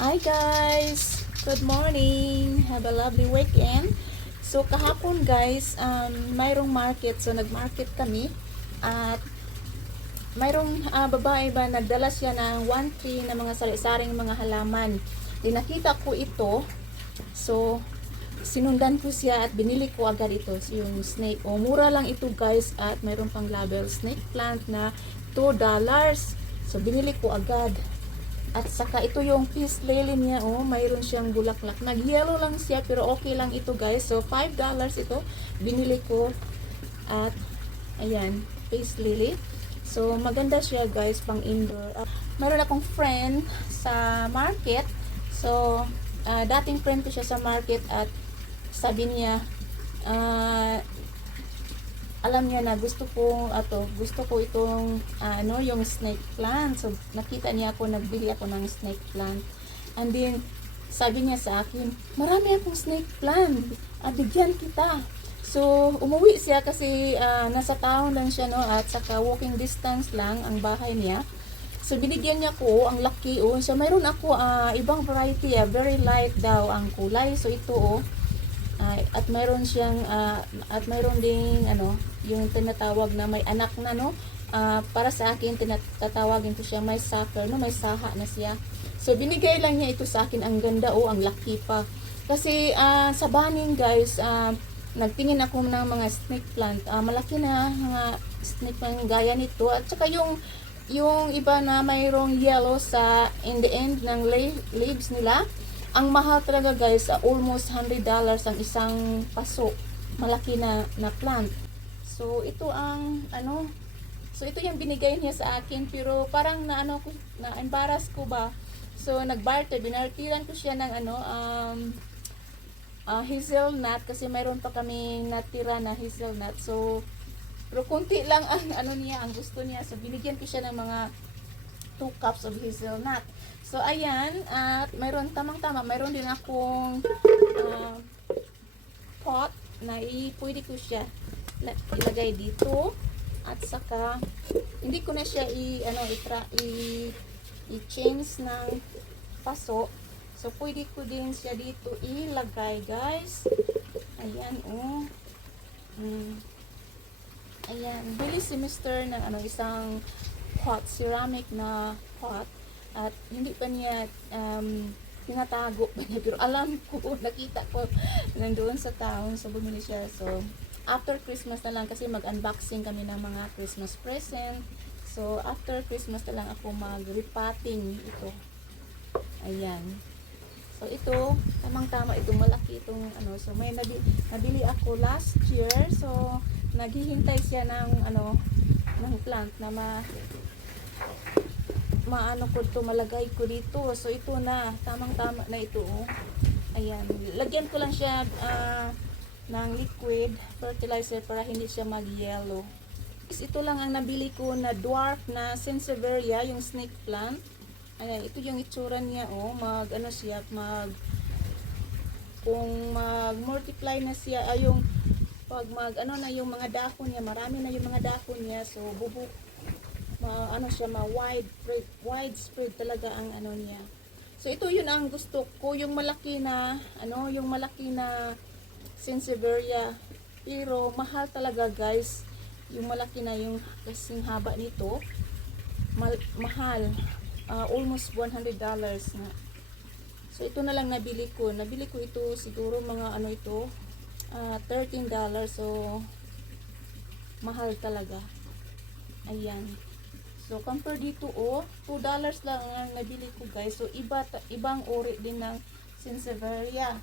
Hi guys! Good morning! Have a lovely weekend. So kahapon guys, um, mayroong market. So nag-market kami. At mayroong ah, babae ba nagdala siya ng 1 tree na mga sari-saring mga halaman. Di nakita ko ito. So sinundan ko siya at binili ko agad ito So, yung snake. O mura lang ito guys at mayroon pang label snake plant na $2. So binili ko agad. At saka ito yung peace lily niya, oh, mayroon siyang bulaklak. Nag-yellow lang siya, pero okay lang ito guys. So, $5 ito, binili ko. At, ayan, peace lily. So, maganda siya guys, pang indoor. Uh, mayroon akong friend sa market. So, ah, dating friend ko siya sa market at sabi niya, ah, alam niya na gusto ko ato gusto ko itong ah, ano yung snake plant. So nakita niya ako nagbili ako ng snake plant. And then sabi niya sa akin marami akong snake plant. Ah, bigyan kita. So umuwi siya kasi ah, nasa town lang siya no? At saka walking distance lang ang bahay niya. So binigyan niya ko ang laki oh. So mayroon ako ah, ibang variety ah, very light daw ang kulay. So ito oh. Ay, at mayroon siyang ah, at mayroon ding ano, yung tinatawag na may anak na no. Ah, para sa akin tinatawagin ko siya may sucker no, may saha na siya. So binigay lang niya ito sa akin ang ganda oh, ang laki pa. Kasi ah, sa baning guys, ah, nagtingin ako ng mga snake plant. Ah, malaki na mga snake plant gaya nito at saka yung yung iba na mayroong yellow sa in the end ng le- leaves nila ang mahal talaga guys ah, almost 100 dollars ang isang paso malaki na na plant. So ito ang ano so ito yung binigay niya sa akin pero parang na ano ko na embarrass ko ba? So nagbarter binartiran ko siya ng ano um ah, hazelnut kasi mayroon pa kami natira na hazelnut. So pero kunti lang ang ano niya, ang gusto niya. So binigyan ko siya ng mga 2 cups of hazelnut. So ayan, at mayroon tamang-tama, mayroon din akong ah, pot na pwede ko siya la- ilagay dito at saka hindi ko na siya i ano i i-change ng paso. So pwede ko din siya dito ilagay, guys. Ayan, oh. Mm. Ayan, bili si Mr. ng ano, isang pot, ceramic na pot. At hindi pa niya um, tinatago pa niya. Pero alam ko, nakita ko nandoon sa town. So, bumili siya. So, after Christmas na lang kasi mag-unboxing kami ng mga Christmas present. So, after Christmas na lang ako mag-repotting ito. Ayan. So, ito, tamang-tama ito, malaki itong ano. So, may nabili, nabili ako last year. So, naghihintay siya ng ano ng plant na ma maano ko to malagay ko dito. So ito na. Tamang tama na ito oh. ayan. Lagyan ko lang siya ah, ng liquid fertilizer para hindi siya mag yellow Is ito lang ang nabili ko na dwarf na Sansevieria yung snake plant. Ayan ito yung itsura niya oh. Mag ano siya mag kung mag multiply na siya ay yung pag mag ano na yung mga dahon niya, marami na yung mga dahon niya, so bubuk ma, ano siya, ma wide spread, wide spread talaga ang ano niya. So ito yun ang gusto ko, yung malaki na ano, yung malaki na Sansevieria. Pero mahal talaga guys, yung malaki na yung kasing haba nito. Mal- mahal. Ah, almost 100 dollars na. So ito na lang nabili ko. Nabili ko ito siguro mga ano ito, ah, $13 so mahal talaga ayan so compare dito oh $2 lang ang nabili ko guys. So iba ibang uri din ng Sansevieria